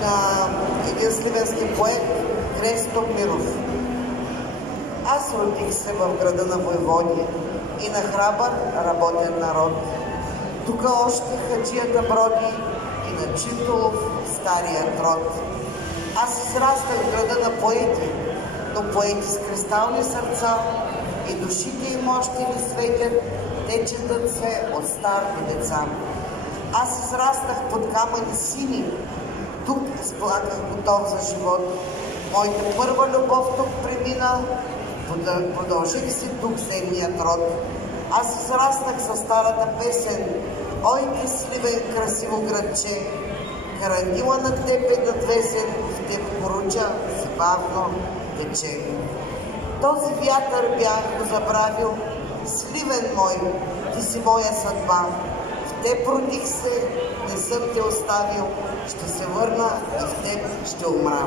на един сливенски поет Христо Миров. Аз родих се в града на Войводи и на храбър работен народ. Тук още хаджията броди и на Читолов старият род. Аз израснах в града на поети, но поети с кристални сърца и душите им още ни светят, те четат се от стар до деца. Аз израснах под камъни сини, тук изплаках готов за живот. Моята първа любов тук премина, продължих си тук земният род. Аз израснах със старата песен, ой ти Сливен, красиво градче, карандила над теб е надвесен, в теб поруча си бавно тече. Този вятър бях го забравил, Сливен мой, ти си моя съдба. В теб родих се, не съм те оставил, ще се върна и в теб ще умра.